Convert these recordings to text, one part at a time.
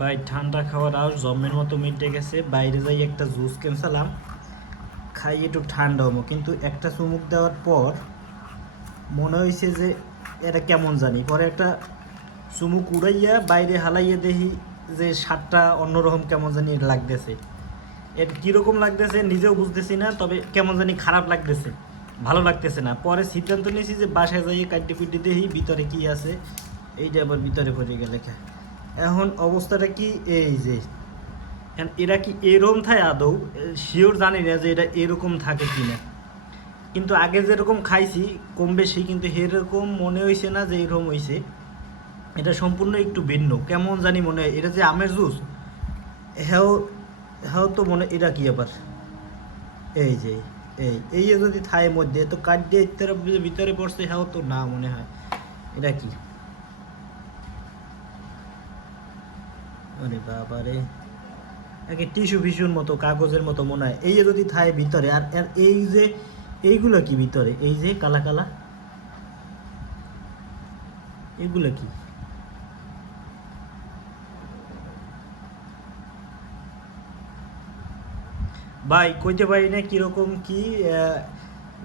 ভাই ঠান্ডা খাওয়ার আর জমের মতো মিটে গেছে, বাইরে যাই একটা জুস কিনছিলাম, খাই একটু ঠান্ডা হবো, কিন্তু একটা চুমুক দেওয়ার পর মনে হয়েছে যে এটা কেমন জানি, পরে একটা চুমুক উড়াইয়া বাইরে হালাইয়া দেখি যে স্বাদটা অন্যরকম কেমন জানি লাগতেছে। এর কীরকম লাগতেছে নিজেও বুঝতেছি না, তবে কেমন জানি খারাপ লাগতেছে, ভালো লাগতেছে না। পরে সিদ্ধান্ত নিয়েছি যে বাসায় যাইয়ে কাটি কুটি দেখি ভিতরে কি আছে, এইটা আবার ভিতরে পড়ে গেলে এখন অবস্থাটা কি এই যে এখন এরা কি এরকম থাকে আদৌ শিওর জানি না যে এটা এরকম থাকে কি না, কিন্তু আগে যেরকম খাইছি কম বেশি, কিন্তু এরকম মনে হয়েছে না যে এরকম হয়েছে। এটা সম্পূর্ণ একটু ভিন্ন কেমন জানি মনে হয়। এটা যে আমের জুস, হ্যাঁ হ্যাঁ, তো মনে এটা কি আবার এই যে এই যদি থায় মধ্যে তো কাঠ দিয়ে ভিতরে পড়ছে, হ্যাঁ তো না মনে হয় এটা কি। আরে বাবা রে, একে টিস্যু ফিস্যুর মতো কাগজের মতো মনে হয়। এই যে যদি থায় ভিতরে, আর আর এই যে এইগুলো কি ভিতরে, এই যে কালা কালা এগুলো কি? ভাই কইতে পারি না কিরকম কি।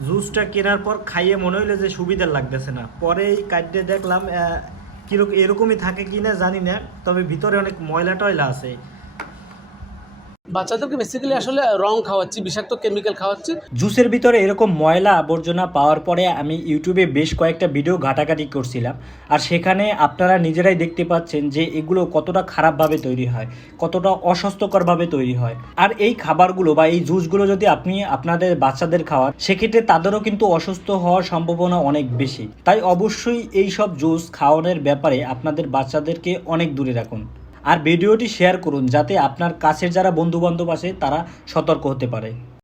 জুসটা কেনার পর খাইয়ে মনে হইলো যে সুবিধার লাগতেছে না, পরে এই কাটতে দেখলাম কিরকম এরকমই থাকে কি না জানি না, তবে ভিতরে অনেক ময়লা টয়লা আছে। বাচ্চাদেরকে বেসিক্যালি আসলে রং খাওয়াচ্ছি, বিষাক্ত কেমিক্যাল খাওয়াচ্ছি। জুসের ভিতরে এরকম ময়লা আবর্জনা পাওয়ার পরে আমি ইউটিউবে বেশ কয়েকটা ভিডিও ঘাটাঘাটি করছিলাম, আর সেখানে আপনারা নিজেরাই দেখতে পাচ্ছেন যে এগুলো কতটা খারাপভাবে তৈরি হয়, কতটা অস্বাস্থ্যকরভাবে তৈরি হয়। আর এই খাবারগুলো বা এই জুসগুলো যদি আপনি আপনাদের বাচ্চাদের খাওয়ান, সেক্ষেত্রে তাদেরও কিন্তু অসুস্থ হওয়ার সম্ভাবনা অনেক বেশি। তাই অবশ্যই এই সব জুস খাওয়ানোর ব্যাপারে আপনাদের বাচ্চাদেরকে অনেক দূরে রাখুন। আর ভিডিওটি শেয়ার করুন যাতে আপনার কাছের যারা বন্ধুবান্ধব আছে তারা সতর্ক হতে পারে।